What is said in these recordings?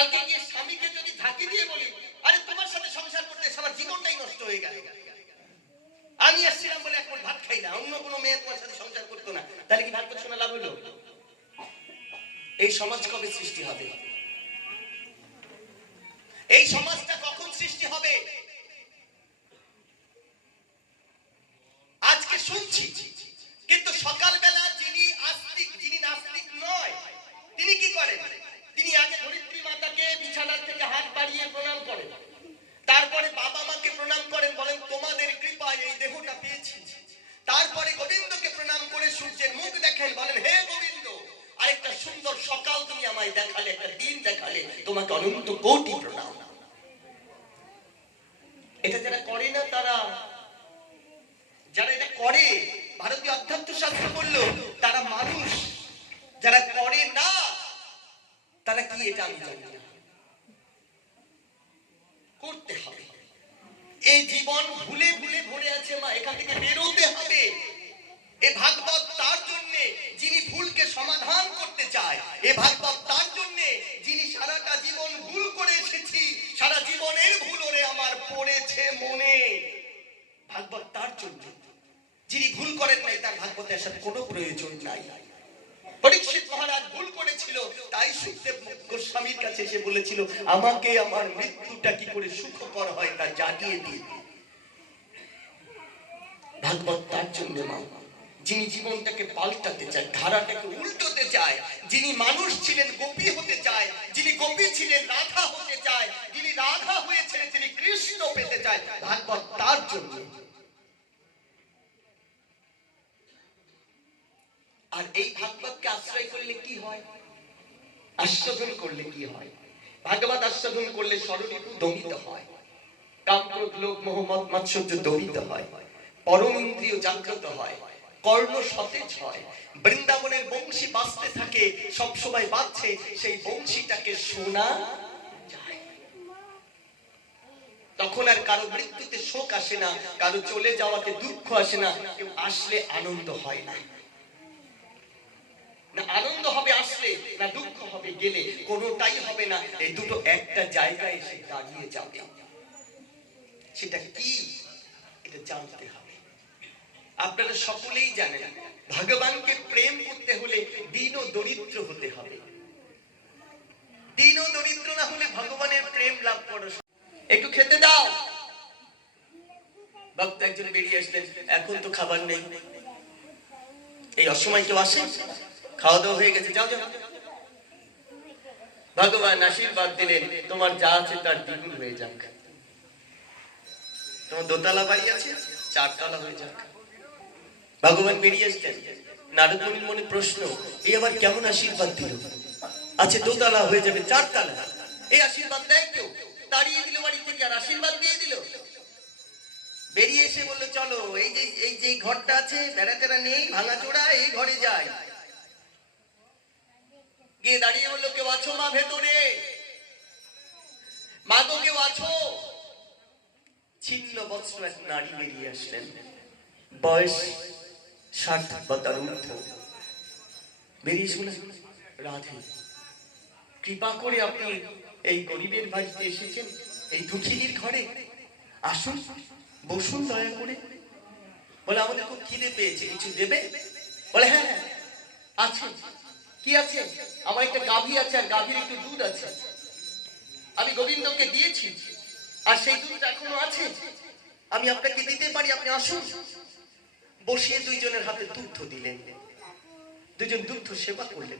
কালকে গিয়ে স্বামীকে যদি ঝাঁকি দিয়ে বলি, আরে তোমার সাথে সংসার করতে আমার জীবনটাই নষ্ট হয়ে গেল। আমি এসেছিলাম বলে এখন ভাত খাই না, অন্য কোনো মেয়ে তোমার সাথে সংসার করতো না। তাহলে কি ভাত করছ না লাভ হলো এই সমাজ কবে সৃষ্টি হবে? এই সমাজটা কখন সৃষ্টি হবে? সূর্যের মুখ দেখেন, বলেন, হে গোবিন্দ, আরেকটা সুন্দর সকাল তুমি আমায় দেখালে, একটা দিন দেখালে, তোমাকে অনন্ত কোটি প্রণাম। এটা যারা করে না, তারা, যারা এটা করে, ভারতীয় অধ্যাত্ম শাস্ত্র বলল, তারা মানুষ, যারা করে না, তারা কি এটা আমি জানি না। করতে হবে। এই জীবন ভুলে ভুলে ভরে আছে মা, এখান থেকে বেরোতে হবে। এ ভাগবত তার জন্য যিনি ভুলকে সমাধান করতে চায়, এ ভাগবত তার জন্য যিনি সারাটা জীবন ভুল করে এসেছি, সারা জীবনের ভুল ওরে আমার পড়েছে মনে। ভাগবত তার জন্য যিনি ভুল করেন নাই, তার ভাগবতে আসার কোনো প্রয়োজন নাই। পরীক্ষিত মহারাজ ভুল করেছিল, তাই সুখদেব গোস্বামীর কাছে এসে বলেছিল, আমাকে আমার মৃত্যুটা কি করে সুখকর হয় তা জানিয়ে দিয়ে ভাগবত তার জন্য মা যিনি জীবনটাকে পাল্টাতে চায়, ধারাটাকে উল্টোতে চায়, যিনি মানুষ ছিলেন, গোপী হতে চায়, যিনি গোপী ছিলেন, রাধা হতে চায়, যিনি রাধা হয়েছেন, তিনি কৃষ্ণ পেতে চায়, ভাগবত তার জন্য। আর এই ভাগবতকে আশ্রয় করলে কি হয়? আস্বাদন করলে কি হয়? ভাগবত আস্বাদন করলে স্মরণীয় দমিত হয়। কামক্রোধ লোক মোহাম্মদ মাৎসর্য দমিত হয়। পরম ইন্দ্রিয় জাগ্রত হয়। কর্ণ সতেজ হয়। বৃন্দাবনের বংশী বাঁচতে থাকে সব সময় বাজছে সেই বংশীটাকে শোনা তখন আর কারও মৃত্যুতে শোক আসে না, কারও চলে যাওয়াতে দুঃখ আসে না, কেউ আসলে আনন্দ হয় না। না আনন্দ হবে আসলে, না দুঃখ হবে গেলে, কোনোটাই হবে না, এই দুটো একটা জায়গায় এসে দাঁড়িয়ে যাবে। সেটা কি? এটা জানতে হবে। আপনারা সকলেই জানেন, ভগবানকে প্রেম করতে হলে দিন ও দরিদ্র হতে হবে। দিন ও দরিদ্র না হলে ভগবানের প্রেম লাভ করা একটু খেতে দাও। ভক্ত একজন বেরিয়ে আসলেন, এখন তো খাবার নেই। এই অসময় কেউ আসে? খাওয়া দাওয়া হয়ে গেছে, যাও যাও। ভগবান আশীর্বাদ দিলেন, তোমার যা আছে তার দ্বিগুণ হয়ে যাক। তোমার দোতলা বাড়ি আছে? চারতলা হয়ে যাক। ভগবান বেরিয়ে আসতেন নারদ মুনির মনে প্রশ্ন, এই আবার কেমন আশীর্বাদ দিল? আছে দোতলা হয়ে যাবে, চারতলা। এই আশীর্বাদ দেয় কেউ? তাড়িয়ে দিল বাড়ি থেকে আর আশীর্বাদ দিয়ে দিল। বেরিয়ে এসে বলল, চলো, এই যে এই যে ঘরটা আছে বেড়া টেরা নেই, ভাঙা চোরা, এই ঘরে যাই। গিয়ে দাঁড়িয়ে বলল, কেউ আছো মা ভেতরে? মা তো কেউ আছো? ছিন্ন বস্ত্র এক নারী বেরিয়ে আসলেন। বয়স ষাট বা তার বেরিয়ে শুনে রাধে, কৃপা করে আপনি এই গরিবের বাড়িতে এসেছেন, এই দুঃখিনীর ঘরে। আসুন, বসুন দয়া করে। বলে, আমাদের খুব খিদে পেয়েছে, কিছু দেবে? বলে হ্যাঁ হ্যাঁ আছে। কি আছে? আমার একটা গাভী আছে, আর গাভীর একটু দুধ আছে। আমি গোবিন্দকে দিয়েছি, আর সেই দুধ এখনও আছে। আমি আপনাকে দিতে পারি, আপনি আসুন। বসিয়ে দুইজনের হাতে দুগ্ধ দিলেন। দুজন দুগ্ধ সেবা করলেন।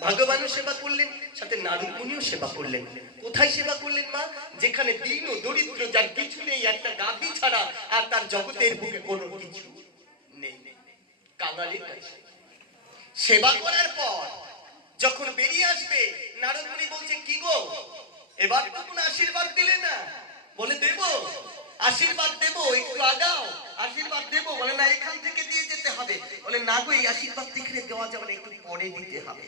ভগবানও সেবা করলেন, সাথে নারুমণিও সেবা করলেন। কোথায় সেবা করলেন মা? যেখানে দিন ও দরিদ্র, যার কিছু নেই, একটা গাভী ছাড়া আর তার জগতের বুকে কোনো কিছু নেই। কাঙালির সেবা করার পর যখন বেরিয়ে আসবে, নারদমণি বলছে, কি গো? এবার তো কোনো আশীর্বাদ দিলে না? বলে, দেব। আশীর্বাদ দেব, একটু আগাও। আশীর্বাদ দেব, বলে, না, এখান থেকে দিয়ে যেতে হবে। বলে, না গো, এই আশীর্বাদ থেকে দেওয়া যাবে একটু পরে দিতে হবে।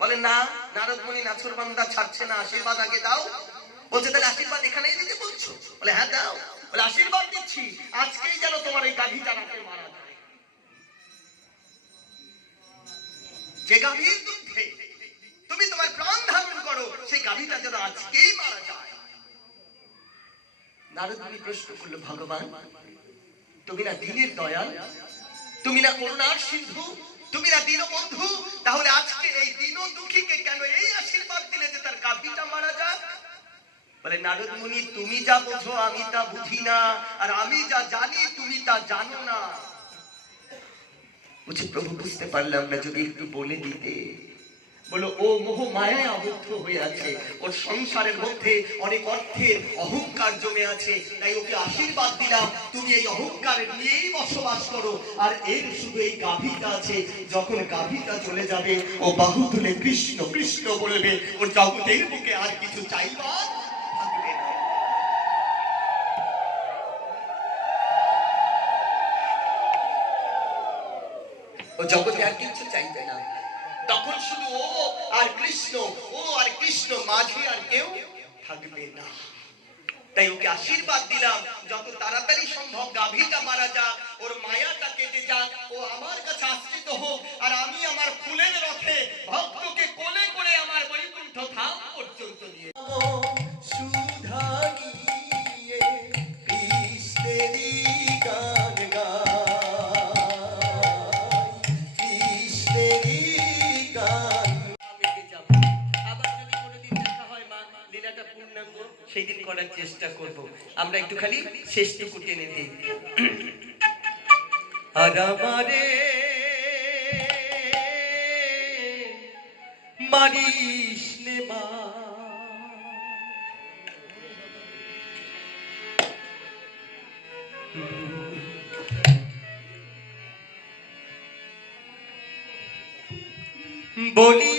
বলে, না, নারদমণি নাছর বান্দা ছাড়ছে না, আশীর্বাদ আগে দাও। বলছে, তাহলে আশীর্বাদ এখানেই দিতে বলছো? বলে হ্যাঁ দাও। বলে, আশীর্বাদ দিচ্ছি, আজকেই যেন তোমার এই গাভী চারাকে মারা যায়। যে গাভীর দুধে তুমি তোমার প্রাণ ধারণ করো, সেই গাভীটা যেন আজকেই মারা যায়। প্রশ্ন করল, ভগবান, তুমি না দিনের দয়াল, তুমি না করুণার সিন্ধু, তুমি না তাহলে আজকে এই দুঃখীকে কেন এই আশীর্বাদ দিলে যে তার গাভীটা মারা যাক? বলে নারদ মুনি তুমি যা বোঝো আমি তা বুঝি না, আর আমি যা জানি তুমি তা জানো না। বুঝি প্রভু, বুঝতে পারলাম না, যদি একটু বলে দিতে। বলো, ও মোহ মায়ায় আবদ্ধ হয়ে আছে। ওর সংসারের মধ্যে অনেক অর্থের অহংকার জমে আছে। তাই ওকে আশীর্বাদ দিলাম। তুমি এই অহংকার নিয়েই বসবাস করো। আর এর শুধু এই গাভীটা আছে। যখন গাভীটা চলে যাবে, ও বাহু তুলে কৃষ্ণ কৃষ্ণ বলবে, ওর জগতের বুকে আর কিছু চাইবার ও জগতে আর কিছু চাইবে না। তখন শুধু ও আর কৃষ্ণ, ও আর কৃষ্ণ মাঝে আর কেউ থাকবে না। তাই ওকে আশীর্বাদ দিলাম, যত তাড়াতাড়ি সম্ভব গাভীটা মারা যাক। করার চেষ্টা করব। আমরা একটু খালি শেষটুকু টেনে দিই। আর আমারে মারিস নে বলি